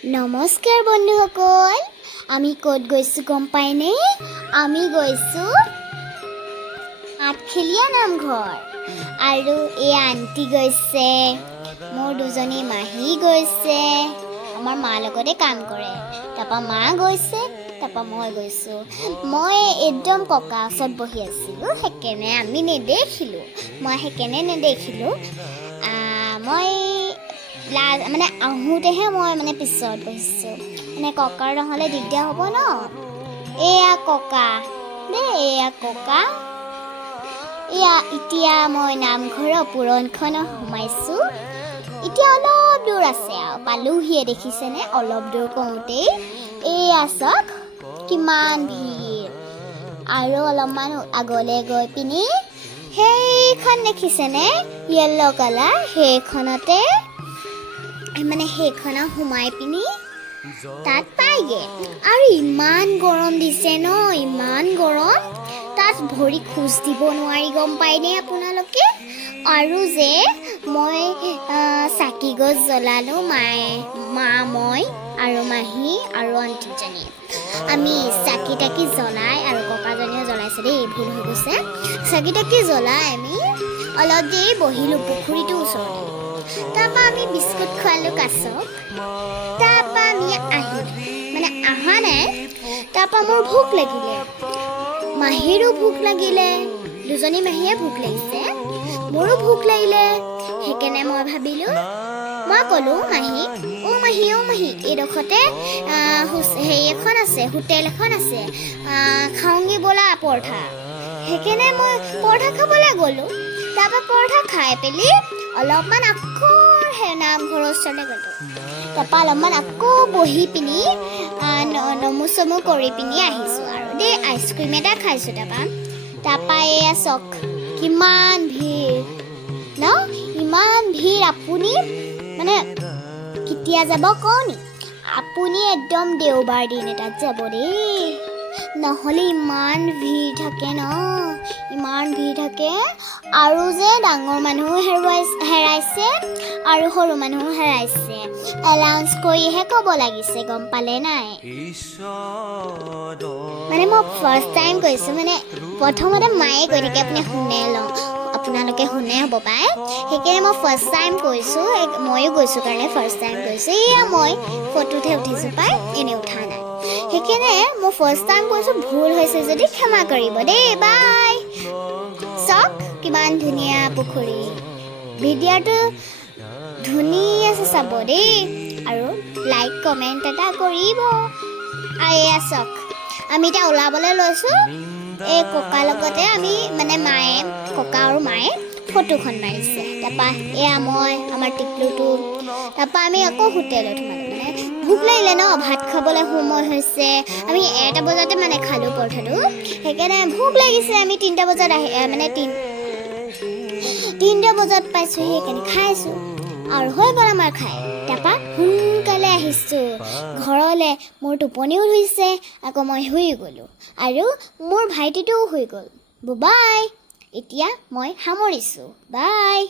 নমস্কাৰ বন্ধুসকল, আমি ক'ত গৈছোঁ গম পাইনে? আমি গৈছোঁ আঠখেলীয়া নামঘৰ। আৰু এই আণ্টি গৈছে, মোৰ দুজনী মাহী গৈছে, আমাৰ মাৰ লগতে কাম কৰে। তাৰপৰা মা গৈছে, তাৰপৰা মই গৈছোঁ। মই একদম ককা ওচৰত বহি আছিলোঁ, সেইকাৰণে আমি নেদেখিলোঁ। মই মানে আহোঁতেহে মই পিছত বহিছোঁ, ককাৰ নহ'লে দিগদাৰ হ'ব ন। এয়া ককা দেই, এয়া ককা। এতিয়া মই নামঘৰৰ পুৰণখনত সোমাইছোঁ। এতিয়া অলপ দূৰ আছে আৰু পালোহিয়ে, দেখিছেনে? অলপ দূৰ কৰোঁতেই এয়া চাওক কিমান ভিৰ। আৰু অলপমান আগলৈ গৈ পিনি সেইখন দেখিছেনে য়েল্ল' কালাৰ, সেইখনত সোমাই পিনি তাত পায়গে। আৰু ইমান গৰম দিছে ন, ইমান গৰম, তাত ভৰি খোজ দিব নোৱাৰি গম পায়নে আপোনালোকে? আৰু যে মই চাকি গছ জ্বলালোঁ, মই আৰু মাহী আৰু আণ্টিজনী, আমি চাকি তাকি জ্বলাই, আৰু ককাজনীও জ্বলাইছে দেই, ভুল হৈ গৈছে। চাকি তাকি জ্বলাই আমি অলপ দেৰি বহিলোঁ পুখুৰীটোৰ ওচৰতে। তাৰপৰা আমি বিস্কুট খোৱালোঁ কাছক। তাৰপৰা আমি অহা নাই। তাৰপৰা মোৰ ভোক লাগিলে, মাহীৰো ভোক লাগিলে, দুজনী মাহীয়ে ভোক লাগিছে, মোৰো ভোক লাগিলে। সেইকাৰণে মই ক'লোঁ মাহী, অ' মাহী, এইডোখৰতে এখন আছে, হোটেল এখন আছে, খাওঁগৈ ব'লা পৰঠা। সেইকাৰণে মই পৰঠা খাবলৈ গ'লোঁ। তাৰপৰা পৰঠা খাই পেলি অলপমান আকৌ নামঘৰৰ ওচৰলৈ গ'লোঁ। তাৰপৰা অলপমান আকৌ বহি পিনি নমু চমু কৰি পিনি আহিছোঁ আৰু দেই, আইচক্ৰীম এটা খাইছোঁ। তাৰপৰা এয়া চাওক কিমান ভিৰ ন, ইমান ভিৰ। আপুনি কেতিয়া যাব কওঁনি? আপুনি একদম দেওবাৰ দিন এটাত যাব দেই, নহ'লে ইমান ভিৰ থাকে ন, ইমান ভিৰ থাকে। আৰু যে ডাঙৰ মানুহো হেৰাইছে আৰু সৰু মানুহো হেৰাইছে। এলাউন্স কৰিহে ক'ব লাগিছে, গম পালে নাই? মই ফাৰ্ষ্ট টাইম কৈছোঁ, প্ৰথমতে মায়ে কৈ থাকে, আপোনালোকে শুনে হ'ব পাৰে। সেইকাৰণে মই ফাৰ্ষ্ট টাইম কৈছোঁ, ময়ো গৈছোঁ কাৰণে ফাৰ্ষ্ট টাইম কৈছোঁ। এয়া মই ফটোতহে উঠিছোঁ পাই, এনেই উঠা নাই। সেইকাৰণে মই ফাৰ্ষ্ট টাইম কৈছোঁ, ভুল হৈছে যদি ক্ষমা কৰিব দেই, বাই। চাওক কিমান ধুনীয়া পুখুৰী, ভিডিঅ'টো ধুনীয়া আছে, চাব দেই, আৰু লাইক কমেণ্ট এটা কৰিব। এয়া চাওক আমি এতিয়া ওলাবলৈ লৈছোঁ। এই ককাৰ লগতে আমি ককা আৰু মায়ে ফটোখন মাৰিছে। তাৰপৰা এয়া আমাৰ টিকলুটো। তাৰপৰা আমি আকৌ হোটেলত সোমালোঁ, ভোক লাগিলে ন, ভাত খাবলৈ সময় হৈছে। আমি 1টা বজাতে খালোঁ পৰঠাটো, সেইকাৰণে ভোক লাগিছে। আমি 3টা বজাত 3টা বজাত পাইছোঁ, সেইকাৰণে খাইছোঁ আৰু হৈ গ'ল আমাৰ খাই। তাৰপৰা সোনকালে আহিছোঁ ঘৰলৈ। মোৰ টোপনিও ধৰিছে, আকৌ মই শুই গ'লোঁ, আৰু মোৰ ভাইটিটোও শুই গ'ল। বাই, এতিয়া মই সামৰিছোঁ, বাই।